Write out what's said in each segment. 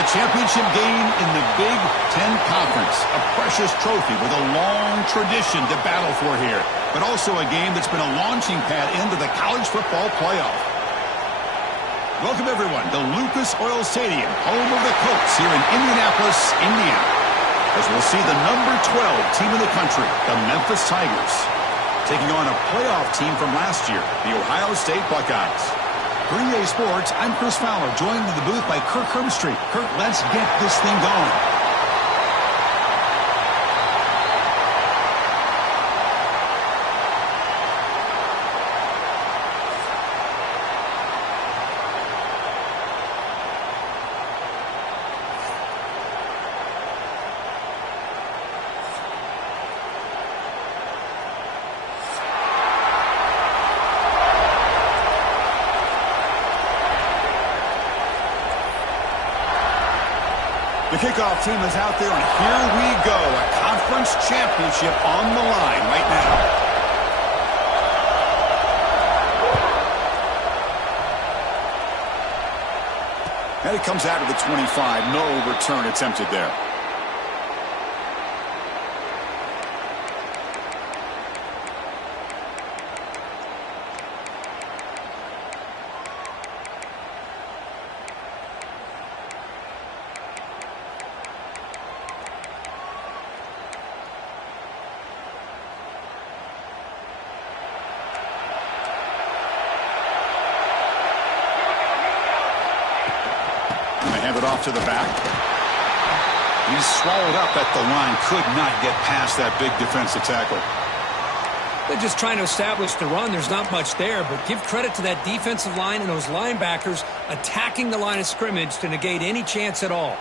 the championship game in the Big Ten Conference. A precious trophy with a long tradition to battle for here, but also a game that's been a launching pad into the college football playoff. Welcome, everyone, to Lucas Oil Stadium, home of the Colts here in Indianapolis, Indiana, as we'll see the number 12 team in the country, the Memphis Tigers, taking on a playoff team from last year, the Ohio State Buckeyes. For EA Sports, I'm Chris Fowler, joined in the booth by Kirk Herbstreit. Kirk, let's get this thing going. The kickoff team is out there, and here we go. A conference championship on the line right now. And it comes out of the 25. No return attempted there. Off to the back. He's swallowed up at the line. Could not get past that big defensive tackle. They're just trying to establish the run. There's not much there, but give credit to that defensive line and those linebackers attacking the line of scrimmage to negate any chance at all.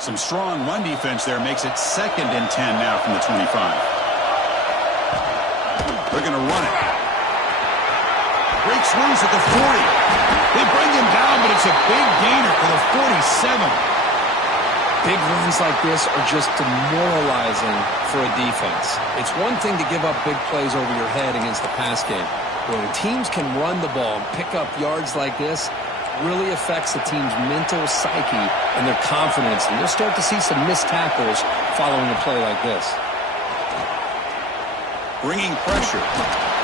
Some strong run defense there makes it 2nd and 10 now from the 25. They're going to run it. Breaks loose at the 40. They bring him down, but it's a big gainer for the 47. Big runs like this are just demoralizing for a defense. It's one thing to give up big plays over your head against the pass game. But when teams can run the ball and pick up yards like this, it really affects the team's mental psyche and their confidence. And you'll start to see some missed tackles following a play like this. Bringing pressure.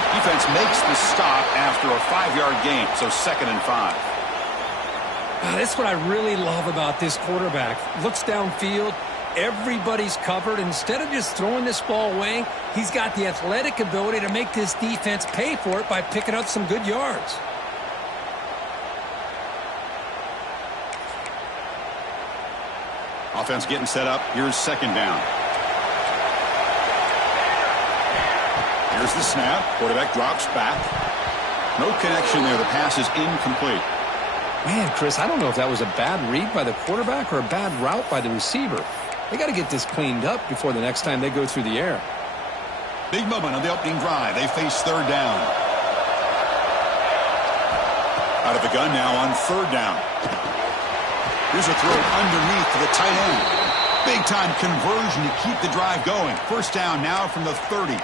Defense makes the stop after a 5-yard gain, so 2nd and 5. That's what I really love about this quarterback. Looks downfield, everybody's covered. Instead of just throwing this ball away, he's got the athletic ability to make this defense pay for it by picking up some good yards. Offense getting set up. Here's 2nd down. Here's the snap. Quarterback drops back. No connection there. The pass is incomplete. Man, Chris, I don't know if that was a bad read by the quarterback or a bad route by the receiver. They got to get this cleaned up before the next time they go through the air. Big moment on the opening drive. They face 3rd down. Out of the gun now on 3rd down. Here's a throw underneath to the tight end. Big-time conversion to keep the drive going. 1st down now from the 30.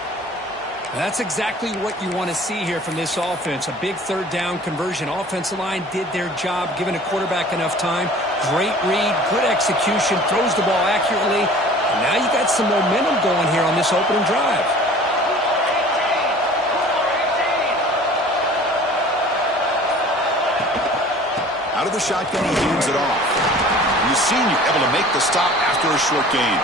That's exactly what you want to see here from this offense. A big 3rd down conversion. Offensive line did their job, giving a quarterback enough time. Great read, good execution, throws the ball accurately. And now you got some momentum going here on this opening drive. Out of the shotgun, he hands it off. The senior able to make the stop after a short gain.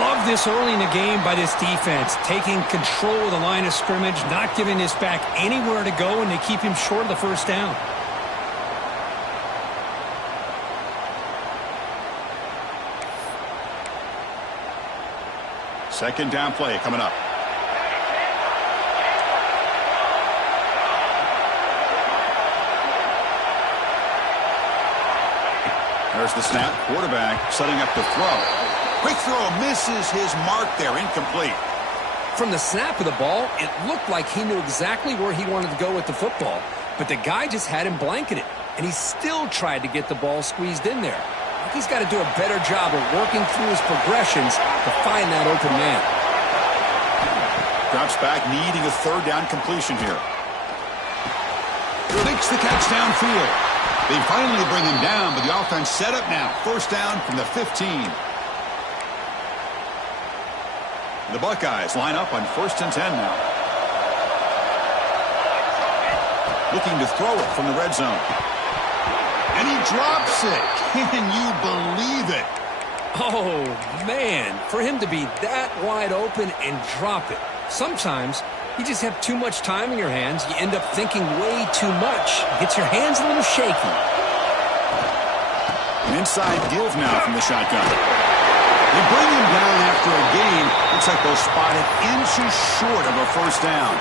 Love this early in the game by this defense, taking control of the line of scrimmage, not giving this back anywhere to go, and they keep him short of the 1st down. Second down play coming up. There's the snap. Quarterback setting up the throw. Quick throw, misses his mark there, incomplete. From the snap of the ball, it looked like he knew exactly where he wanted to go with the football, but the guy just had him blanketed, and he still tried to get the ball squeezed in there. He's got to do a better job of working through his progressions to find that open man. Drops back, needing a 3rd down completion here. Makes the catch downfield. They finally bring him down, but the offense set up now. First down from the 15. The Buckeyes line up on 1st and 10 now. Looking to throw it from the red zone. And he drops it. Can you believe it? Oh, man. For him to be that wide open and drop it. Sometimes you just have too much time in your hands. You end up thinking way too much. Gets your hands a little shaky. An inside give now from the shotgun. They bring him down after a gain. Looks like they'll spot it inches short of a first down.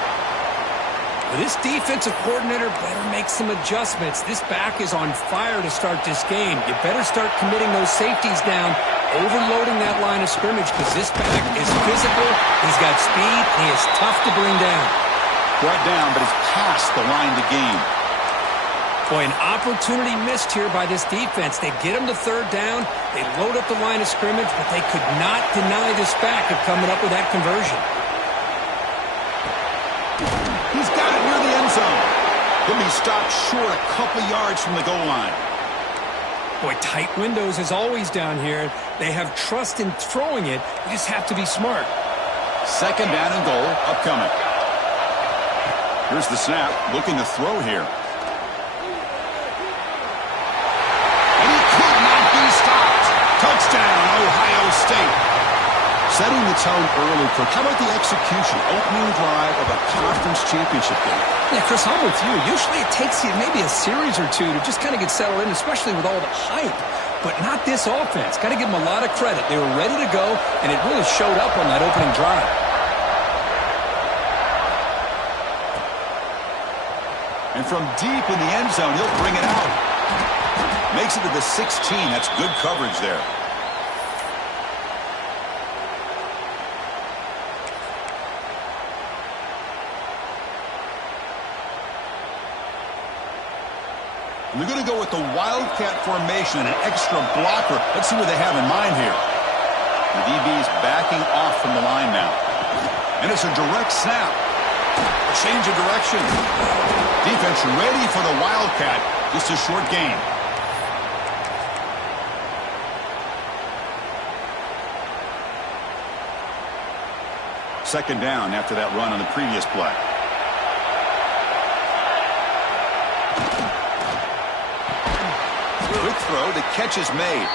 This defensive coordinator better make some adjustments. This back is on fire to start this game. You better start committing those safeties down, overloading that line of scrimmage, because this back is physical, he's got speed, and he is tough to bring down. Brought down, but it's past the line to gain. Boy, an opportunity missed here by this defense. They get him to 3rd down, they load up the line of scrimmage, but they could not deny this back of coming up with that conversion. He's got it near the end zone. He'll be stopped short a couple yards from the goal line. Boy, tight windows as always down here. They have trust in throwing it. You just have to be smart. 2nd down and goal upcoming. Here's the snap. Looking to throw here. And he could not be stopped. Touchdown, Ohio State. Setting the tone early, Cook. How about the execution? Opening drive of a conference championship game. Yeah, Chris, I'm with you. Usually it takes you maybe a series or two to just kind of get settled in, especially with all the hype. But not this offense. Got to give them a lot of credit. They were ready to go, and it really showed up on that opening drive. And from deep in the end zone, he'll bring it out. Makes it to the 16. That's good coverage there. And they're going to go with the Wildcat formation and an extra blocker. Let's see what they have in mind here. The DB's backing off from the line now. And it's a direct snap. A change of direction. Defense ready for the Wildcat. Just a short gain. Second down after that run on the previous play. Quick throw, the catch is made.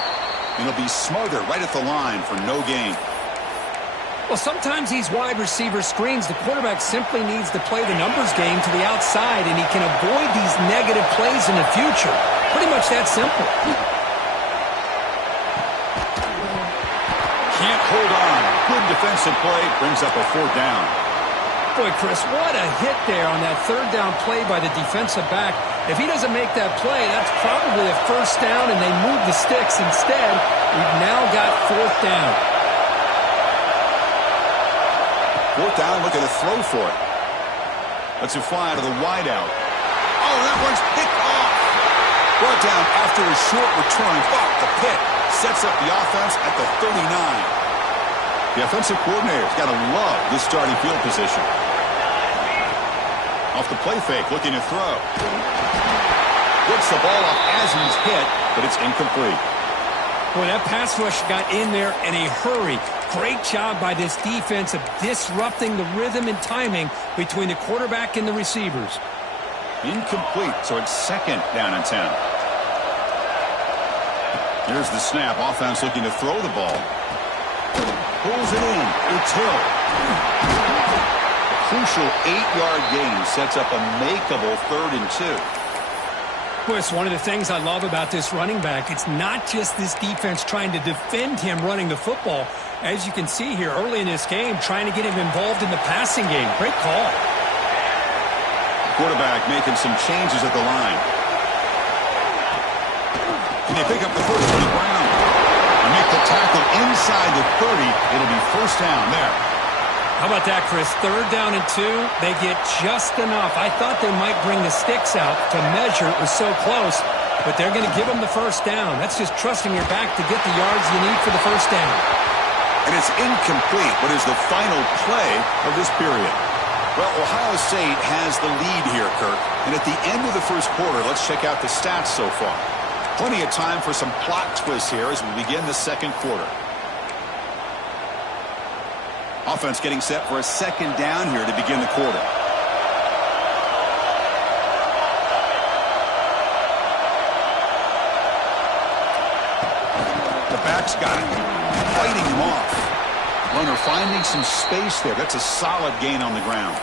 And he'll be smothered right at the line for no gain. Well, sometimes these wide receiver screens, the quarterback simply needs to play the numbers game to the outside, and he can avoid these negative plays in the future. Pretty much that simple. Can't hold on. Good defensive play, brings up a 4th down. Boy, Chris, what a hit there on that 3rd down play by the defensive back. If he doesn't make that play, that's probably a 1st down, and they move the sticks. Instead, we've now got 4th down. 4th down, looking to throw for it. Lets it fly to the wideout. Oh, that one's picked off. Brought down after a short return, but the pick sets up the offense at the 39. The offensive coordinator's got to love this starting field position. Off the play fake, looking to throw. Gets the ball up as he's hit, but it's incomplete. Boy, that pass rush got in there in a hurry. Great job by this defense of disrupting the rhythm and timing between the quarterback and the receivers. Incomplete, so it's 2nd down and 10. Here's the snap. Offense looking to throw the ball. Pulls it in. It's Hill. A crucial 8-yard gain sets up a makeable 3rd and 2. Well, it's one of the things I love about this running back. It's not just this defense trying to defend him running the football. As you can see here early in this game, trying to get him involved in the passing game. Great call. Quarterback making some changes at the line. And they pick up the first on the ground. And make the tackle inside the 30. It'll be 1st down there. How about that, Chris? 3rd down and 2. They get just enough. I thought they might bring the sticks out to measure. It was so close. But they're going to give them the 1st down. That's just trusting your back to get the yards you need for the 1st down. And it's incomplete. What is the final play of this period? Well, Ohio State has the lead here, Kirk. And at the end of the first quarter, let's check out the stats so far. Plenty of time for some plot twists here as we begin the second quarter. Offense getting set for a second down here to begin the quarter. The back's got it. Fighting him off. Runner finding some space there. That's a solid gain on the ground.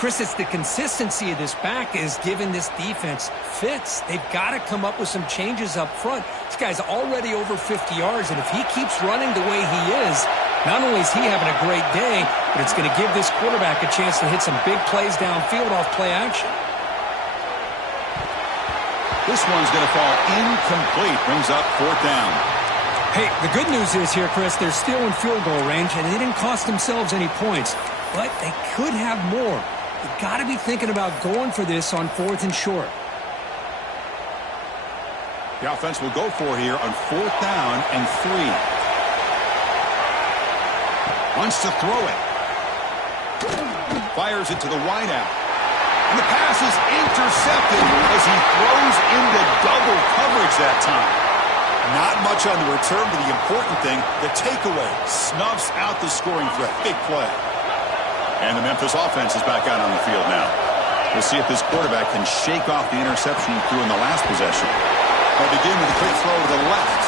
Chris, it's the consistency of this back is giving this defense fits. They've got to come up with some changes up front. This guy's already over 50 yards, and if he keeps running the way he is, not only is he having a great day, but it's going to give this quarterback a chance to hit some big plays downfield off play action. This one's going to fall incomplete. Brings up fourth down. Hey, the good news is here, Chris, they're still in field goal range, and they didn't cost themselves any points, but they could have more. You've got to be thinking about going for this on 4th and short. The offense will go for here on 4th down and 3. Wants to throw it. Fires it to the wideout. And the pass is intercepted as he throws into double coverage that time. Not much on the return, but the important thing, the takeaway, snuffs out the scoring threat. Big play. And the Memphis offense is back out on the field now. We'll see if this quarterback can shake off the interception he threw in the last possession. They'll begin with a quick throw to the left.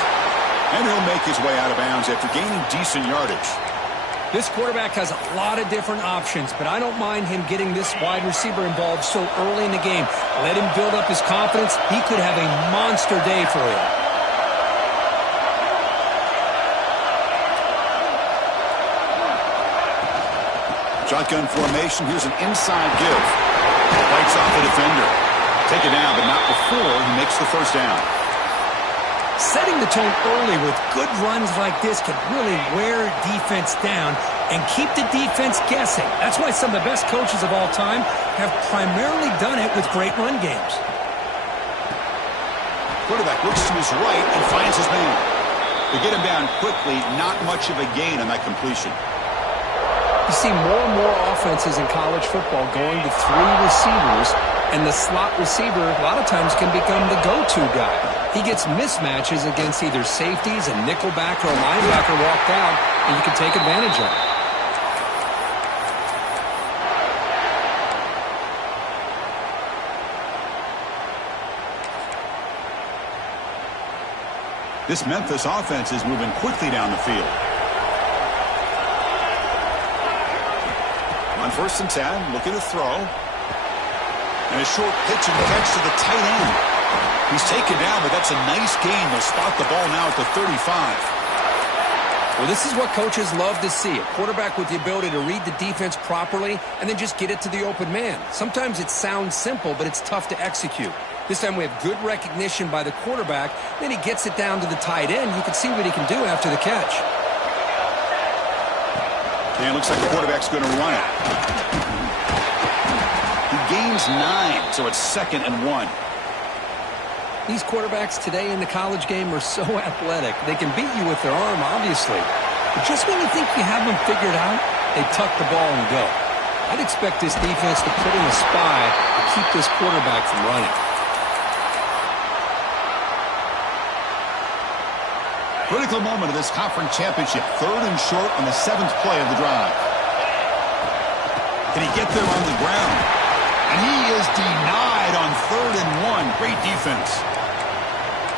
And he'll make his way out of bounds after gaining decent yardage. This quarterback has a lot of different options, but I don't mind him getting this wide receiver involved so early in the game. Let him build up his confidence. He could have a monster day for you. Shotgun formation. Here's an inside give. Bites off the defender. Take it down, but not before he makes the first down. Setting the tone early with good runs like this can really wear defense down and keep the defense guessing. That's why some of the best coaches of all time have primarily done it with great run games. Quarterback looks to his right and finds his man. To get him down quickly, not much of a gain on that completion. You see more and more offenses in college football going to 3 receivers, and the slot receiver a lot of times can become the go-to guy. He gets mismatches against either safeties, a nickelback, or a linebacker walked out, and you can take advantage of it. This Memphis offense is moving quickly down the field. On 1st and 10, looking to throw. And a short pitch and catch to the tight end. He's taken down, but that's a nice gain. They'll spot the ball now at the 35. Well, this is what coaches love to see. A quarterback with the ability to read the defense properly and then just get it to the open man. Sometimes it sounds simple, but it's tough to execute. This time we have good recognition by the quarterback. Then he gets it down to the tight end. You can see what he can do after the catch. And it looks like the quarterback's going to run it. He gains 9, so it's 2nd and 1. These quarterbacks today in the college game are so athletic. They can beat you with their arm, obviously. But just when you think you have them figured out, they tuck the ball and go. I'd expect this defense to put in a spy to keep this quarterback from running. Critical moment of this conference championship. 3rd and short on the 7th play of the drive. Can he get there on the ground? And he is denied on 3rd and 1. Great defense.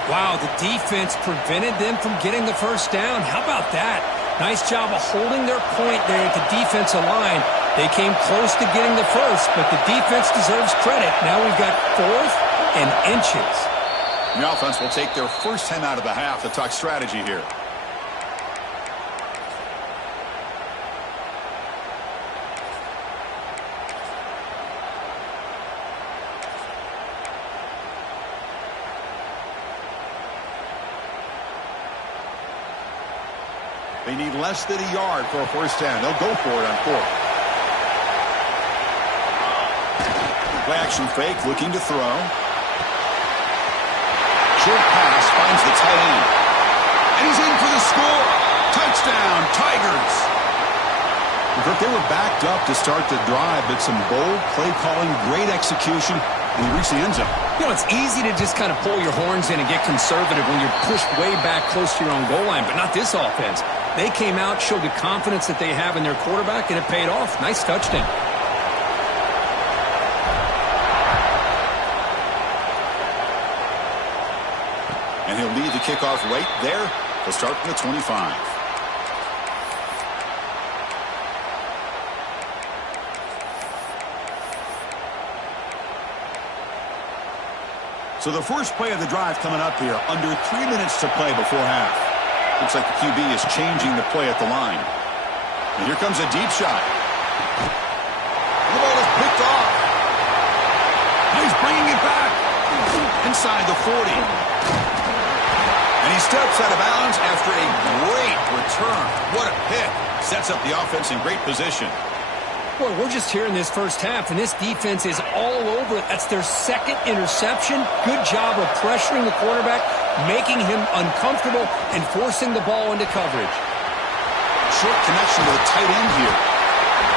Wow, the defense prevented them from getting the first down. How about that? Nice job of holding their point there at the defensive line. They came close to getting the first, but the defense deserves credit. Now we've got 4th and inches. The offense will take their first 10 out of the half to talk strategy here. They need less than a yard for a first down. They'll go for it on 4th. Play action fake, looking to throw. Short pass finds the tight end. And he's in for the score. Touchdown, Tigers. They were back backed up to start the drive, but some bold play calling, great execution, and we reach the end zone. You know, it's easy to just kind of pull your horns in and get conservative when you're pushed way back close to your own goal line, but not this offense. They came out, showed the confidence that they have in their quarterback, and it paid off. Nice touchdown. And he'll lead the kickoff right there. He'll start from the 25. So the first play of the drive coming up here, under 3 minutes to play before half. Looks like the QB is changing the play at the line. And here comes a deep shot. And the ball is picked off. And he's bringing it back inside the 40. And he steps out of bounds after a great return. What a pick. Sets up the offense in great position. Boy, we're just here in this first half, and this defense is all over it. That's their second interception. Good job of pressuring the quarterback, making him uncomfortable, and forcing the ball into coverage. Short connection to the tight end here.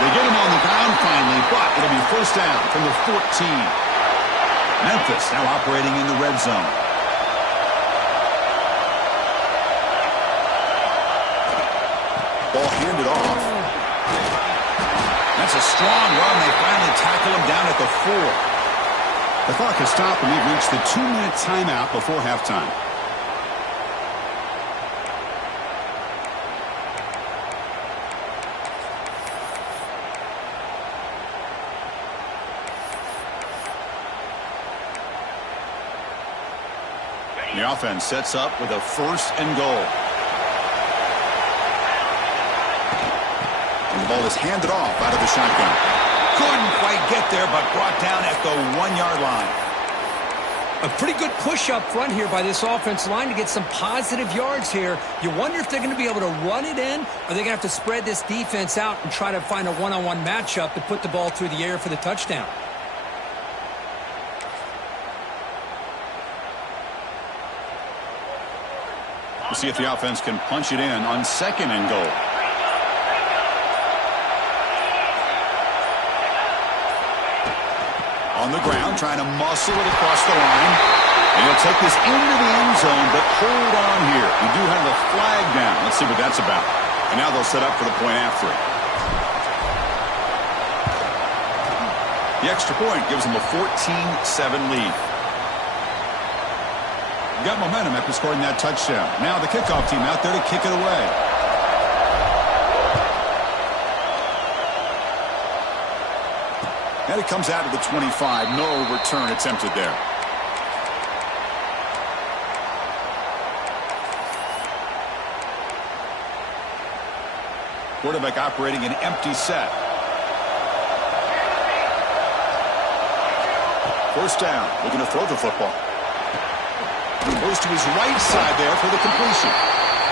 They get him on the ground finally, but it'll be first down from the 14. Memphis now operating in the red zone. Ball handed off. That's a strong run. They finally tackle him down at the 4. The clock has stopped, and we've reached the 2-minute timeout before halftime. The offense sets up with a first and goal. And the ball is handed off out of the shotgun. Couldn't quite get there, but brought down at the 1-yard line. A pretty good push up front here by this offense line to get some positive yards here. You wonder if they're going to be able to run it in, or they're going to have to spread this defense out and try to find a one-on-one matchup to put the ball through the air for the touchdown. We'll see if the offense can punch it in on second and goal. On the ground, trying to muscle it across the line. And he'll take this into the end zone, but hold on here. We do have a flag down. Let's see what that's about. And now they'll set up for the point after it. The extra point gives them a 14-7 lead. Got momentum after scoring that touchdown. Now the kickoff team out there to kick it away. And it comes out of the 25. No return attempted there. Quarterback operating an empty set. First down. Looking to throw the football. Goes to his right side there for the completion.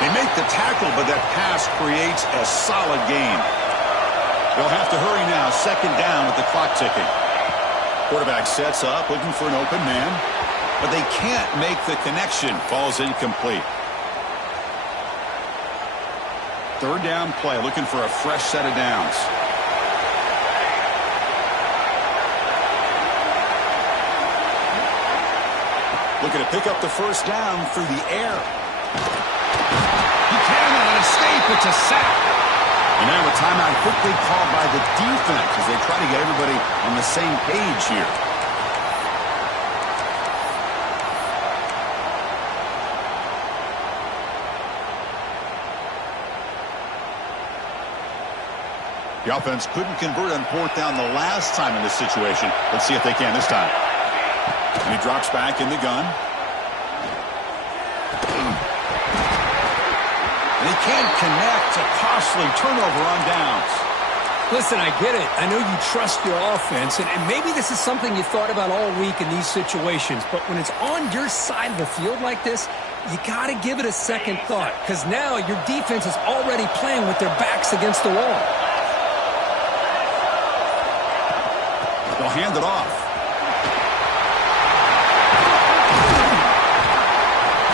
They make the tackle, but that pass creates a solid gain. They'll have to hurry now. Second down with the clock ticking. Quarterback sets up, looking for an open man, but they can't make the connection. Ball's incomplete. Third down play, looking for a fresh set of downs. Looking to pick up the first down through the air. He cannot escape. It's a sack. And now a timeout quickly called by the defense as they try to get everybody on the same page here. The offense couldn't convert on fourth down the last time in this situation. Let's see if they can this time. And he drops back in the gun. And he can't connect. A costly turnover on downs. Listen, I get it. I know you trust your offense, and maybe this is something you thought about all week in these situations, but when it's on your side of the field like this, you got to give it a second thought, because now your defense is already playing with their backs against the wall. They'll hand it off.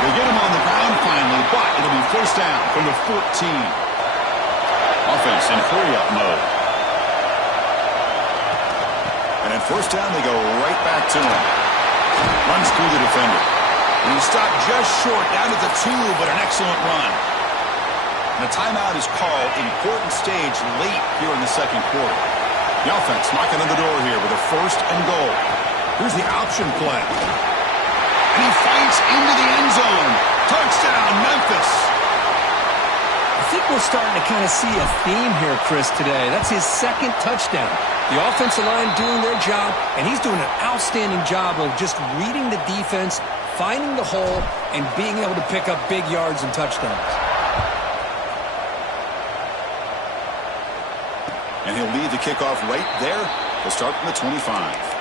They get him on the ground finally, but it'll be first down from the 14. Offense in hurry-up mode. And first down, they go right back to him. Runs through the defender. And he stopped just short, down at the 2, but an excellent run. And a timeout is called. Important stage late here in the second quarter. The offense knocking on the door here with a 1st and goal. Here's the option play. And he fights into the end zone. Touchdown, Memphis. I think we're starting to kind of see a theme here, Chris, today. That's his 2nd touchdown. The offensive line doing their job, and he's doing an outstanding job of just reading the defense, finding the hole, and being able to pick up big yards and touchdowns. And he'll lead the kickoff right there. He'll start from the 25.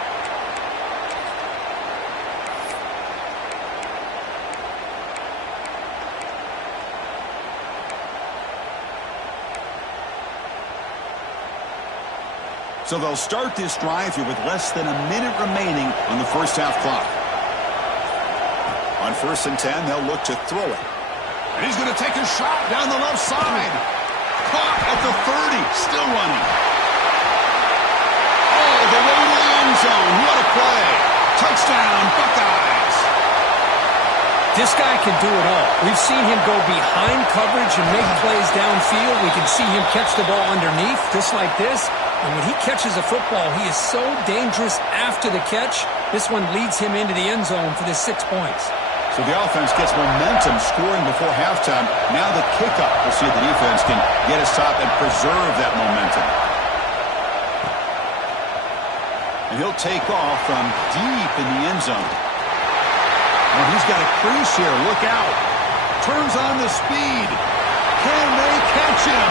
So they'll start this drive here with less than a minute remaining on the first half clock. On 1st and 10, they'll look to throw it. And he's going to take a shot down the left side. Caught at the 30, still running. Oh, the way to the end zone. What a play. Touchdown, Buckeyes. This guy can do it all. We've seen him go behind coverage and make plays downfield. We can see him catch the ball underneath, just like this. And when he catches a football, he is so dangerous after the catch. This one leads him into the end zone for the 6 points. So the offense gets momentum scoring before halftime. Now the kickoff. We'll see if the defense can get a stop and preserve that momentum. And he'll take off from deep in the end zone. And he's got a crease here. Look out. Turns on the speed. Can they catch him?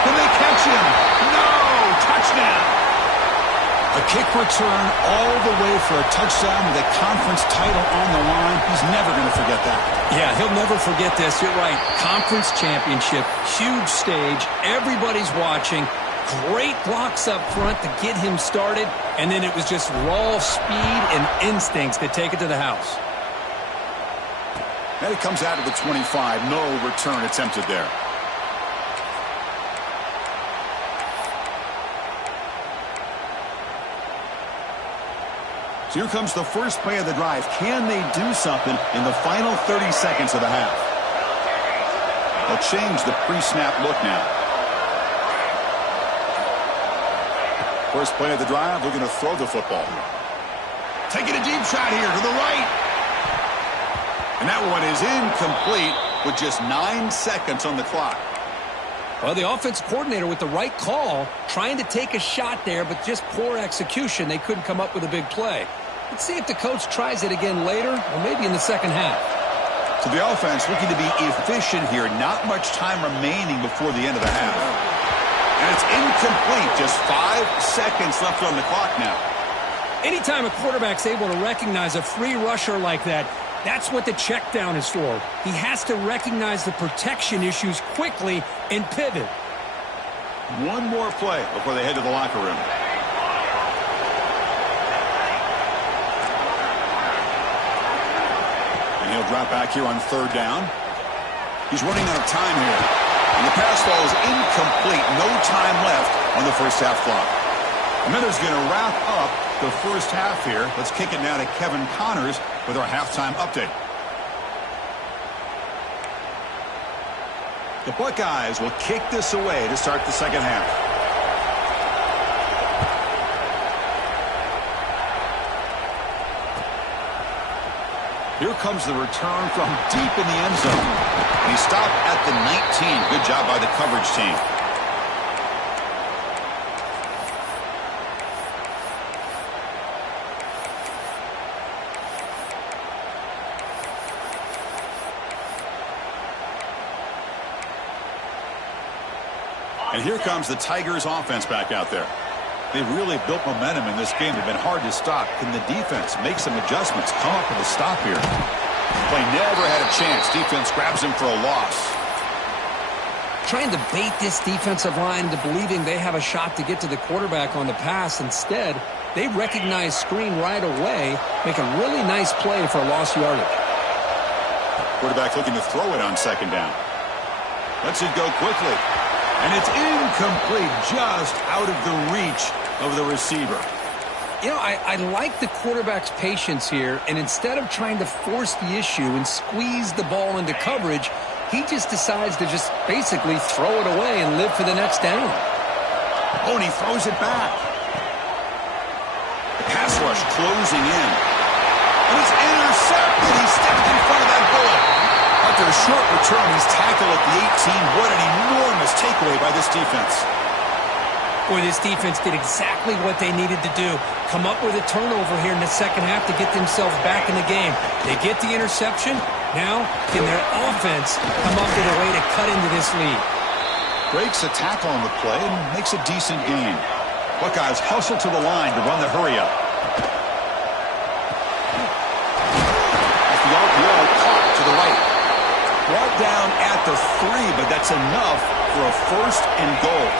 Can they catch him? No! Touchdown! A kick return all the way for a touchdown with a conference title on the line. He's never going to forget that. Yeah, he'll never forget this. You're right. Conference championship, huge stage. Everybody's watching. Great blocks up front to get him started. And then it was just raw speed and instincts to take it to the house. And it comes out of the 25. No return attempted there. So here comes the first play of the drive. Can they do something in the final 30 seconds of the half? They'll change the pre-snap look now. First play of the drive, looking to throw the football. Taking a deep shot here to the right. And that one is incomplete with just 9 seconds on the clock. Well, the offense coordinator with the right call, trying to take a shot there, but just poor execution. They couldn't come up with a big play. Let's see if the coach tries it again later, or maybe in the second half. So the offense looking to be efficient here. Not much time remaining before the end of the half. And it's incomplete. Just 5 seconds left on the clock now. Anytime a quarterback's able to recognize a free rusher like that, that's what the check down is for. He has to recognize the protection issues quickly and pivot. One more play before they head to the locker room. And he'll drop back here on 3rd down. He's running out of time here. And the pass ball is incomplete. No time left on the first half clock. And then there's going to wrap up the first half here. Let's kick it now to Kevin Connors with our halftime update. The Buckeyes will kick this away to start the second half. Here comes the return from deep in the end zone. And he stopped at the 19. Good job by the coverage team. And here comes the Tigers offense back out there. They've really built momentum in this game. They've been hard to stop. Can the defense make some adjustments, come up with a stop here? Play never had a chance. Defense grabs him for a loss. Trying to bait this defensive line into believing they have a shot to get to the quarterback on the pass. Instead, they recognize screen right away, make a really nice play for a lost yardage. Quarterback looking to throw it on 2nd down. Lets it go quickly. And it's incomplete, just out of the reach of the receiver. You know, I like the quarterback's patience here, and instead of trying to force the issue and squeeze the ball into coverage, he just decides to just basically throw it away and live for the next down. Oh, and he throws it back. The pass rush closing in. And it's intercepted. He stepped in front of that bullet. After a short return, he's tackled at the 18. What an enormous takeaway by this defense. Boy, this defense did exactly what they needed to do. Come up with a turnover here in the second half to get themselves back in the game. They get the interception. Now, can their offense come up with a way to cut into this lead? Breaks a tackle on the play and makes a decent gain. Buckeyes hustle to the line to run the hurry-up. At the RPO, caught to the right. Brought down at the 3, but that's enough for a 1st and goal.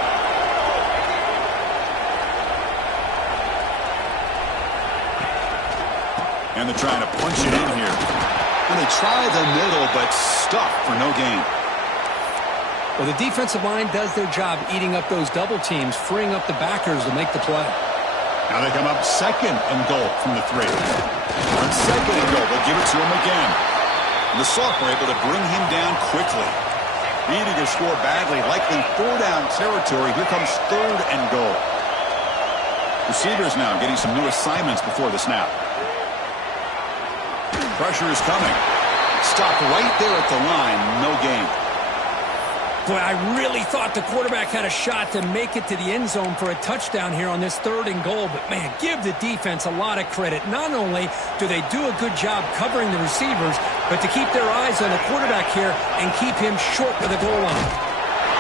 And they're trying to punch it in here. And they try the middle, but stuck for no gain. Well, the defensive line does their job eating up those double teams, freeing up the backers to make the play. Now they come up 2nd and goal from the 3. On 2nd and goal, they'll give it to him again. And the sophomore able to bring him down quickly. Needing to score badly, likely 4-down territory. Here comes 3rd and goal. Receivers now getting some new assignments before the snap. Pressure is coming. Stopped right there at the line. No gain. Boy, I really thought the quarterback had a shot to make it to the end zone for a touchdown here on this 3rd and goal. But, man, give the defense a lot of credit. Not only do they do a good job covering the receivers, but to keep their eyes on the quarterback here and keep him short of the goal line.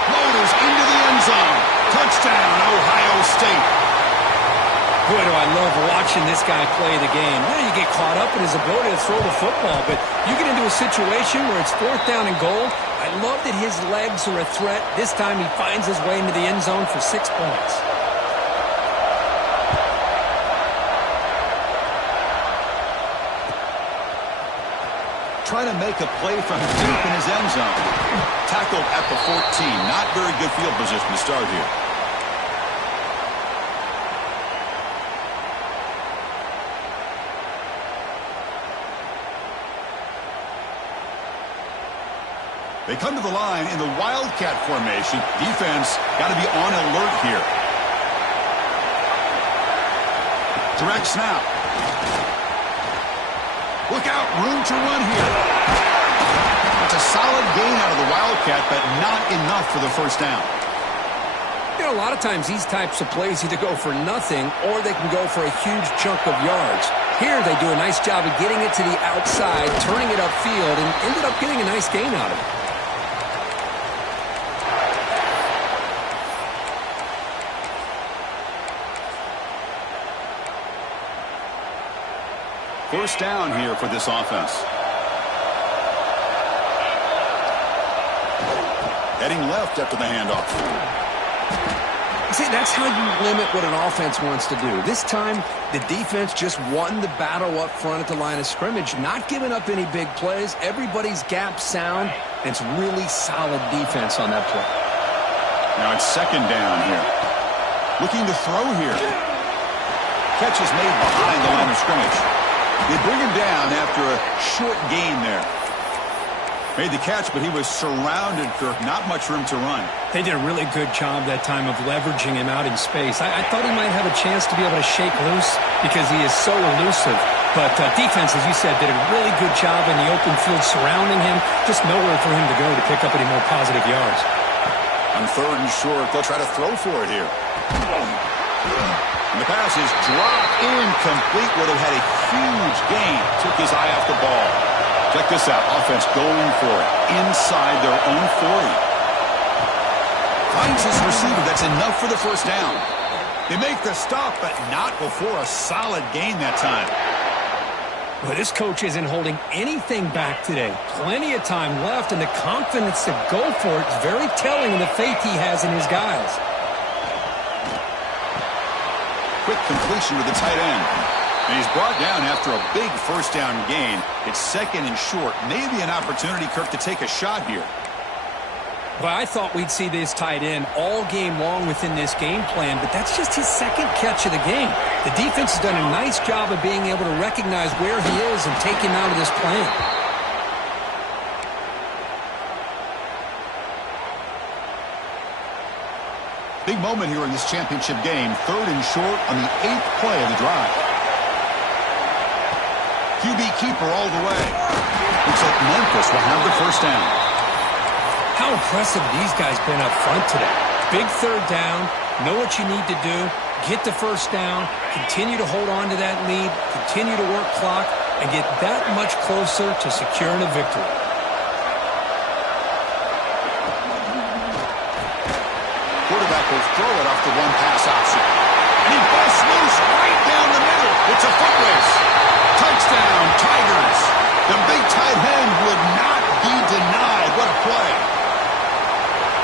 Motors into the end zone. Touchdown, Ohio State. Boy, do I love watching this guy play the game. Yeah, you get caught up in his ability to throw the football, but you get into a situation where it's 4th down and goal. I love that his legs are a threat. This time he finds his way into the end zone for 6 points. Trying to make a play from deep in his end zone. Tackled at the 14. Not very good field position to start here. They come to the line in the Wildcat formation. Defense got to be on alert here. Direct snap. Look out, room to run here. It's a solid gain out of the Wildcat, but not enough for the 1st down. You know, a lot of times these types of plays either go for nothing or they can go for a huge chunk of yards. Here they do a nice job of getting it to the outside, turning it upfield, and ended up getting a nice gain out of it. First down here for this offense. Heading left after the handoff. See, that's how you limit what an offense wants to do. This time, the defense just won the battle up front at the line of scrimmage, not giving up any big plays. Everybody's gap sound, and it's really solid defense on that play. Now it's 2nd down here. Looking to throw here. Catch is made behind the line of scrimmage. They bring him down after a short gain there. Made the catch, but he was surrounded for not much room to run. They did a really good job that time of leveraging him out in space. I thought he might have a chance to be able to shake loose because he is so elusive. But defense, as you said, did a really good job in the open field surrounding him. Just nowhere for him to go to pick up any more positive yards. On 3rd and short, they'll try to throw for it here. And the pass is dropped incomplete. Would have had a huge gain. Took his eye off the ball. Check this out. Offense going for it inside their own 40. Finds his receiver. That's enough for the 1st down. They make the stop, but not before a solid gain that time. Well, this coach isn't holding anything back today. Plenty of time left, and the confidence to go for it is very telling of the faith he has in his guys. Quick completion to the tight end. And he's brought down after a big 1st down gain. It's 2nd and short. Maybe an opportunity, Kirk, to take a shot here. Well, I thought we'd see this tight end all game long within this game plan, but that's just his second catch of the game. The defense has done a nice job of being able to recognize where he is and take him out of this plan. Big moment here in this championship game. 3rd and short on the 8th play of the drive. QB keeper all the way. Looks like Memphis will have the first down. How impressive these guys been up front today. Big 3rd down, know what you need to do, get the first down, continue to hold on to that lead, continue to work clock, and get that much closer to securing a victory. Quarterback will throw it off the one pass option. And he busts loose right down the middle. It's a foot race. Touchdown, Tigers. The big tight end would not be denied. What a play.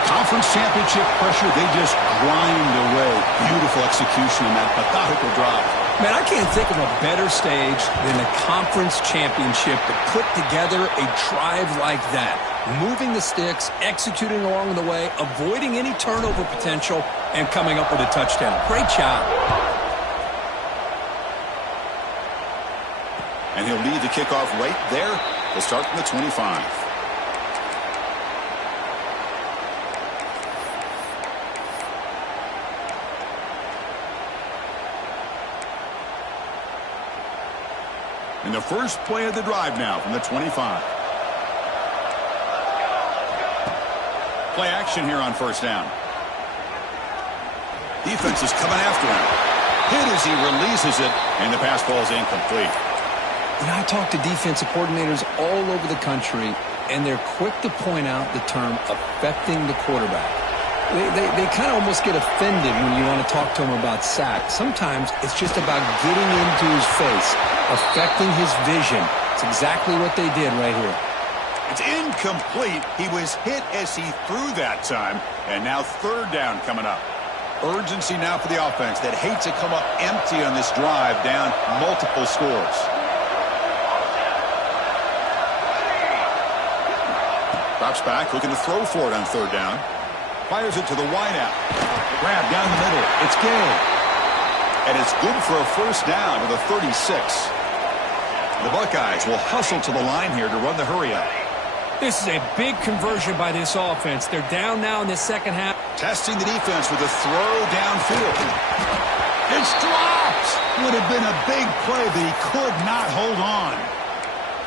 Conference championship pressure, they just grind away. Beautiful execution in that methodical drive. Man, I can't think of a better stage than the conference championship to put together a drive like that. Moving the sticks, executing along the way, avoiding any turnover potential, and coming up with a touchdown. Great job. And he'll lead the kickoff right there. They'll start from the 25. In the first play of the drive now from the 25. Play action here on first down. Defense is coming after him. Hit as he releases it, and the pass ball is incomplete. And I talk to defensive coordinators all over the country, and they're quick to point out the term affecting the quarterback. They kind of almost get offended when you want to talk to them about sacks. Sometimes it's just about getting into his face, affecting his vision. It's exactly what they did right here. It's incomplete. He was hit as he threw that time, and now 3rd down coming up. Urgency now for the offense that hates to come up empty on this drive, down multiple scores. Drops back, looking to throw for it on 3rd down. Fires it to the wideout. Grab down the middle. It's Gay. And it's good for a first down to the 36. The Buckeyes will hustle to the line here to run the hurry-up. This is a big conversion by this offense. They're down now in the second half. Testing the defense with a throw downfield. It's dropped. Would have been a big play, but he could not hold on.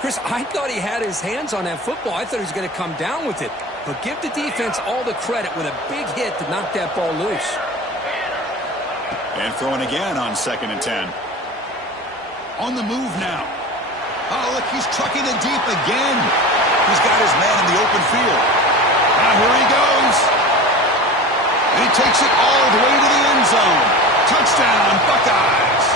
Chris, I thought he had his hands on that football. I thought he was going to come down with it. But give the defense all the credit with a big hit to knock that ball loose. And throwing again on 2nd and 10. On the move now. Oh, look, he's trucking it deep again. He's got his man in the open field. Now here he goes. And he takes it all the way to the end zone. Touchdown, Buckeyes.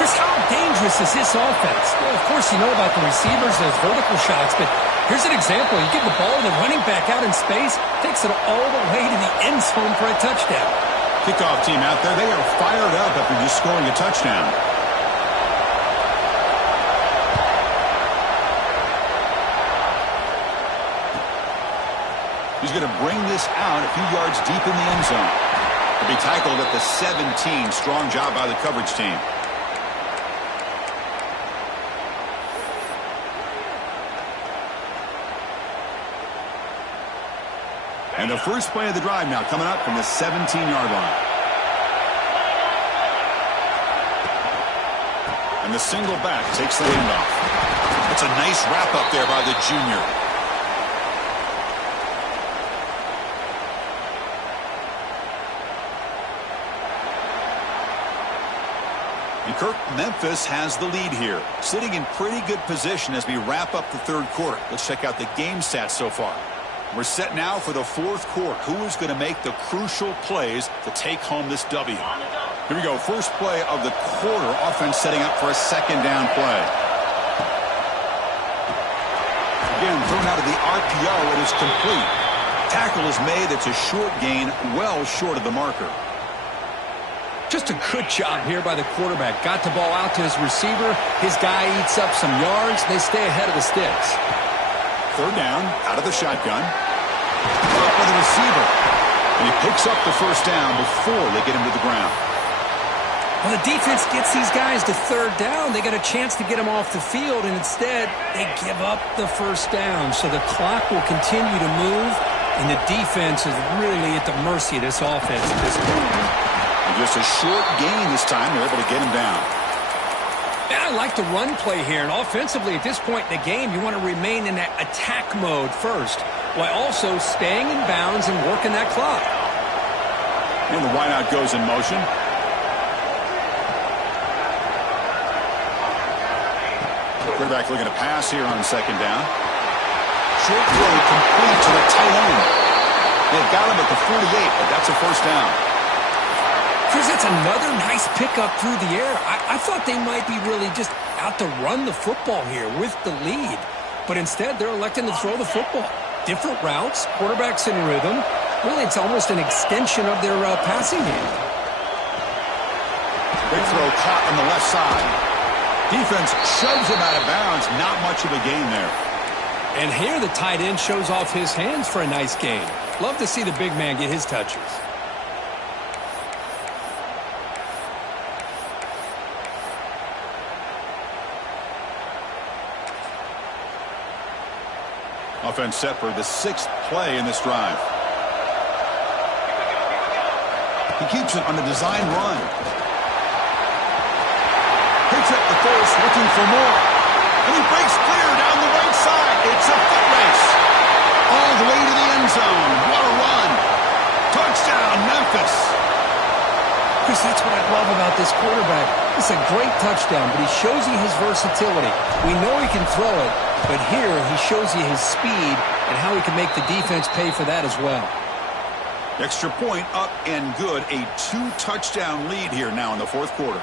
Chris, how dangerous is this offense? Well, of course, you know about the receivers, those vertical shots, but here's an example. You give the ball to the running back out in space, takes it all the way to the end zone for a touchdown. Kickoff team out there, they are fired up after just scoring a touchdown. He's going to bring this out a few yards deep in the end zone. He'll be tackled at the 17. Strong job by the coverage team. And the first play of the drive now coming up from the 17-yard line. And the single back takes the handoff. It's a nice wrap up there by the junior. And Kirk, Memphis has the lead here, sitting in pretty good position as we wrap up the 3rd quarter. Let's check out the game stats so far. We're set now for the 4th quarter. Who is going to make the crucial plays to take home this W? Here we go. First play of the quarter. Offense setting up for a 2nd down play. Again, thrown out of the RPO. It is complete. Tackle is made. It's a short gain, well short of the marker. Just a good job here by the quarterback. Got the ball out to his receiver. His guy eats up some yards. They stay ahead of the sticks. 3rd down, out of the shotgun. by the receiver. And he picks up the first down before they get him to the ground. Well, the defense gets these guys to third down. They got a chance to get them off the field, and instead they give up the first down. So the clock will continue to move, and the defense is really at the mercy of this offense at this point. And just a short gain this time. They're able to get him down. Yeah, I like the run play here, and offensively at this point in the game, you want to remain in that attack mode first, while also staying in bounds and working that clock. And the wideout goes in motion. Quarterback looking to pass here on second down. Short throw complete to the tight end. They've got him at the 48, but that's a first down. Chris, that's another nice pickup through the air. I thought they might be really just out to run the football here with the lead. But instead, they're electing to throw the football. Different routes, quarterbacks in rhythm. Really, it's almost an extension of their passing game. Big throw caught on the left side. Defense shoves him out of bounds. Not much of a gain there. And here the tight end shows off his hands for a nice gain. Love to see the big man get his touches. Offense set for the 6th play in this drive. He keeps it on the design run. Picks up the first, looking for more. And he breaks clear down the right side. It's a foot race. All the way to the end zone. What a run. Touchdown, Memphis. Chris, that's what I love about this quarterback. It's a great touchdown, but he shows you his versatility. We know he can throw it, but here he shows you his speed and how he can make the defense pay for that as well. Extra point up and good. A 2-touchdown lead here now in the fourth quarter.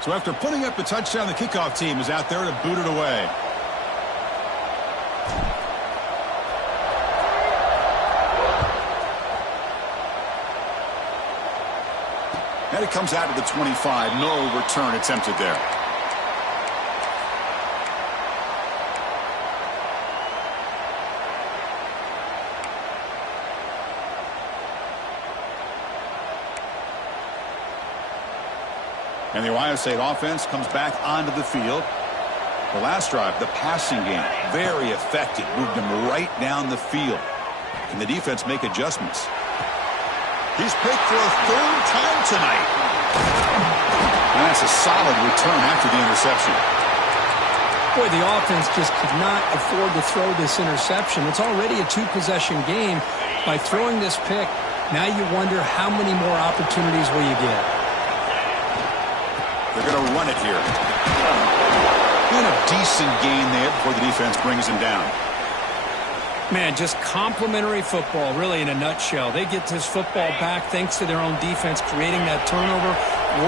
So after putting up the touchdown, the kickoff team is out there to boot it away. And it comes out to the 25. No return attempted there. And the Ohio State offense comes back onto the field. The last drive, the passing game, very effective. Moved them right down the field. Can the defense make adjustments? He's picked for a 3rd time tonight. And that's a solid return after the interception. Boy, the offense just could not afford to throw this interception. It's already a 2-possession game. By throwing this pick, now you wonder how many more opportunities will you get. They're going to run it here. And a decent gain there before the defense brings him down. Man, just complimentary football, really, in a nutshell. They get this football back thanks to their own defense, creating that turnover,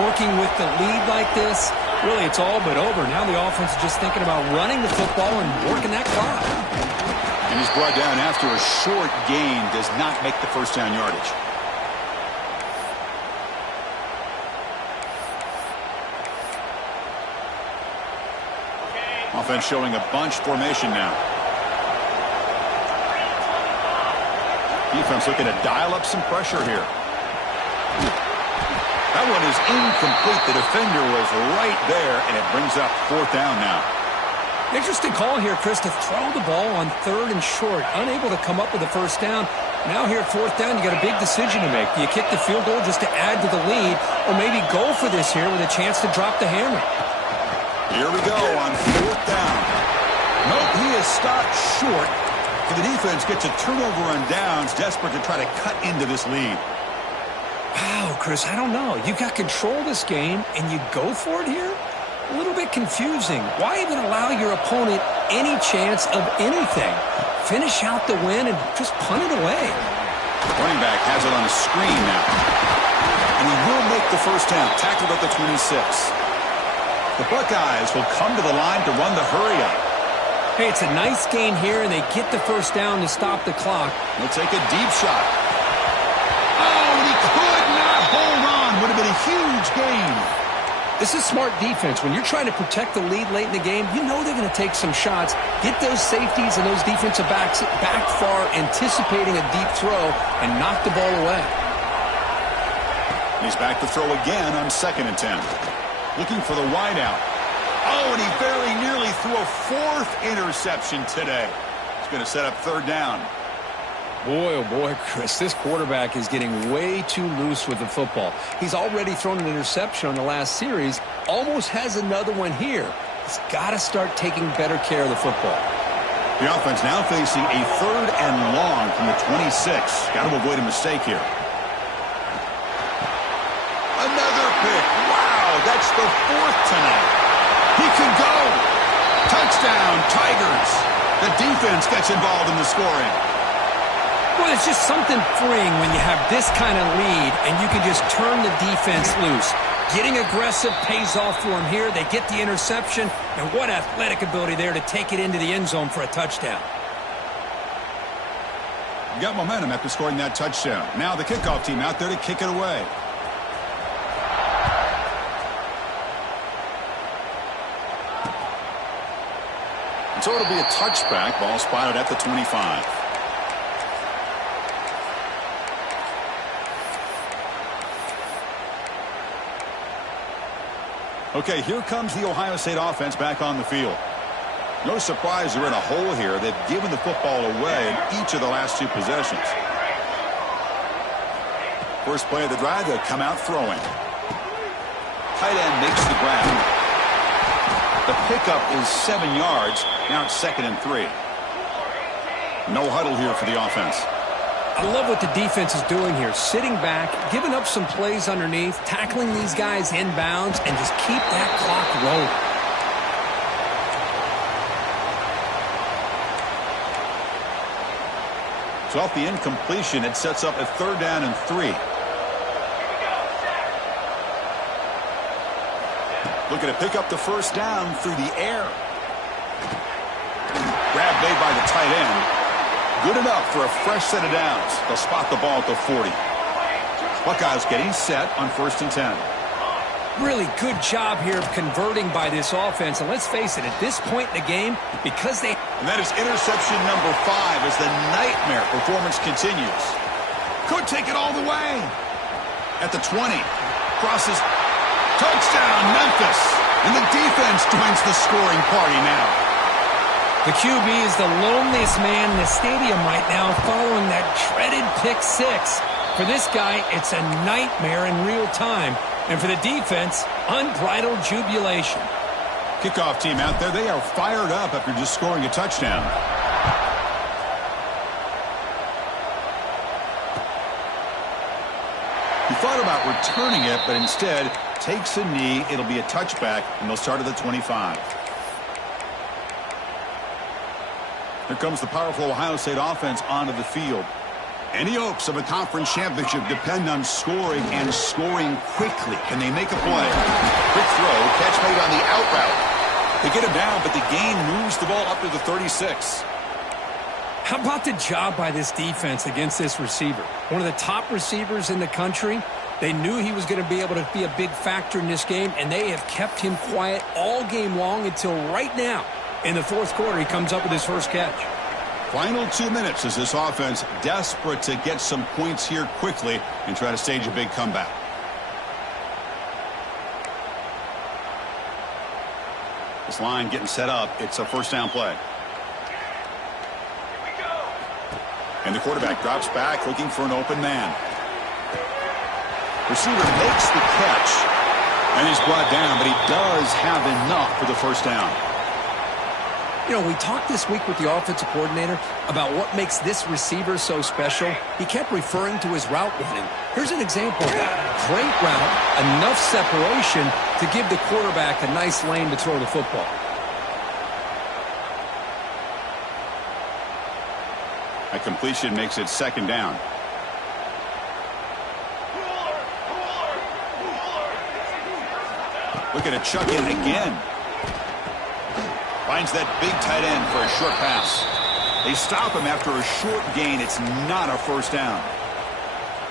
working with the lead like this. Really, it's all but over. Now the offense is just thinking about running the football and working that clock. And he's brought down after a short gain. Does not make the first down yardage. Offense showing a bunch formation now. Defense looking to dial up some pressure here. That one is incomplete. The defender was right there, and it brings up 4th down now. Interesting call here, Chris, to throw the ball on 3rd and short. Unable to come up with a first down. Now here at 4th down, you got a big decision to make. Do you kick the field goal just to add to the lead, or maybe go for this here with a chance to drop the hammer? Here we go on 4th down. Nope, he is stopped short. So the defense gets a turnover on downs, desperate to try to cut into this lead. Wow, Chris, I don't know. You got control of this game, and you go for it here? A little bit confusing. Why even allow your opponent any chance of anything? Finish out the win and just punt it away. Running back has it on a screen now. And he will make the first down, tackled at the 26. The Buckeyes will come to the line to run the hurry-up. Hey, it's a nice gain here, and they get the first down to stop the clock. They'll take a deep shot. Oh, and he could not hold on. Would have been a huge gain. This is smart defense. When you're trying to protect the lead late in the game, you know they're going to take some shots, get those safeties and those defensive backs back far, anticipating a deep throw, and knock the ball away. He's back to throw again on 2nd and 10. Looking for the wideout. Oh, and he very nearly threw a 4th interception today. He's going to set up 3rd down. Boy, oh boy, Chris, this quarterback is getting way too loose with the football. He's already thrown an interception on the last series, almost has another one here. He's got to start taking better care of the football. The offense now facing a 3rd and long from the 26. Got to avoid a mistake here. Another pick. Wow, that's the 4th tonight. He can go. Touchdown, Tigers. The defense gets involved in the scoring. Well, it's just something freeing when you have this kind of lead and you can just turn the defense loose. Getting aggressive pays off for them here. They get the interception, and what athletic ability there to take it into the end zone for a touchdown. You got momentum after scoring that touchdown. Now the kickoff team out there to kick it away. And so it'll be a touchback. Ball spotted at the 25. Okay, here comes the Ohio State offense back on the field. No surprise they're in a hole here. They've given the football away in each of the last 2 possessions. First play of the drive, they'll come out throwing. Tight end makes the grab. The pickup is 7 yards. Now it's 2nd and 3. No huddle here for the offense. I love what the defense is doing here. Sitting back, giving up some plays underneath, tackling these guys inbounds, and just keep that clock rolling. So off the incompletion, it sets up a 3rd down and 3. Looking to pick up the 1st down through the air. Grab made by the tight end. Good enough for a fresh set of downs. They'll spot the ball at the 40. Buckeyes getting set on 1st and 10. Really good job here of converting by this offense. And let's face it, at this point in the game, because they... And that is interception number 5 as the nightmare performance continues. Could take it all the way. At the 20. Crosses. Touchdown, Memphis. And the defense joins the scoring party now. The QB is the loneliest man in the stadium right now following that dreaded pick 6. For this guy, it's a nightmare in real time. And for the defense, unbridled jubilation. Kickoff team out there, they are fired up after just scoring a touchdown. He thought about returning it, but instead takes a knee. It'll be a touchback, and they'll start at the 25. Here comes the powerful Ohio State offense onto the field. Any hopes of a conference championship depend on scoring and scoring quickly. Can they make a play? Quick throw, catch made on the out route. They get him down, but the gain moves the ball up to the 36. How about the job by this defense against this receiver? One of the top receivers in the country. They knew he was going to be able to be a big factor in this game, and they have kept him quiet all game long until right now. In the 4th quarter, he comes up with his first catch. Final 2 minutes as this offense desperate to get some points here quickly and try to stage a big comeback. This line getting set up. It's a 1st down play. And the quarterback drops back looking for an open man. Receiver makes the catch. And he's brought down, but he does have enough for the 1st down. You know, we talked this week with the offensive coordinator about what makes this receiver so special. He kept referring to his route running. Here's an example of that. Great route, enough separation to give the quarterback a nice lane to throw the football. A completion makes it 2nd down. Looking to chuck in again. Finds that big tight end for a short pass. They stop him after a short gain. It's not a 1st down.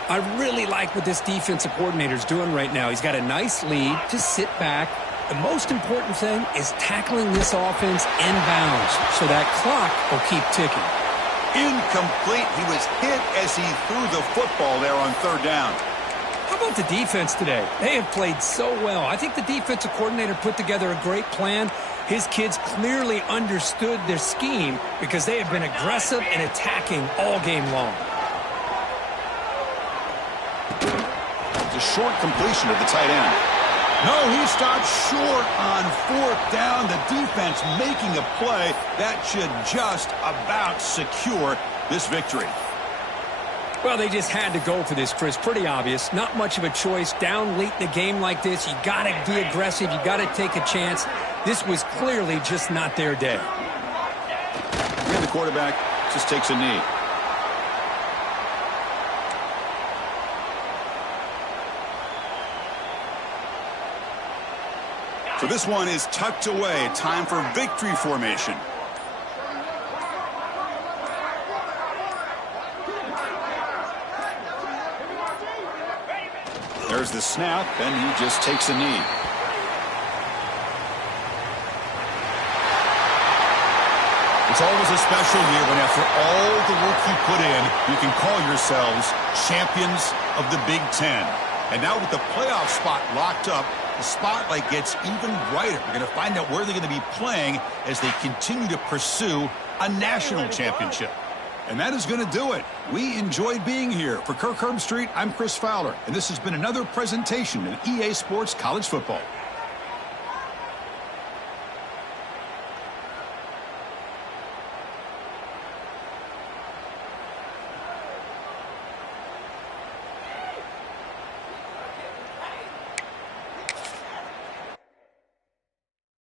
I really like what this defensive coordinator is doing right now. He's got a nice lead. Just sit back. The most important thing is tackling this offense inbounds so that clock will keep ticking. Incomplete. He was hit as he threw the football there on third down. How about the defense today? They have played so well. I think the defensive coordinator put together a great plan. His kids clearly understood their scheme because they have been aggressive and attacking all game long. It's a short completion to the tight end. No, he stopped short on fourth down. The defense making a play that should just about secure this victory. Well, they just had to go for this, Chris. Pretty obvious. Not much of a choice. Down late in the game like this, you got to be aggressive. You got to take a chance. This was clearly just not their day. And the quarterback just takes a knee. So this one is tucked away. Time for victory formation. There's the snap, and he just takes a knee. It's always a special year when after all the work you put in, you can call yourselves champions of the Big Ten. And now with the playoff spot locked up, the spotlight gets even brighter. We're going to find out where they're going to be playing as they continue to pursue a national championship. And that is going to do it. We enjoyed being here. For Kirk Herbstreit, I'm Chris Fowler, and this has been another presentation of EA Sports College Football.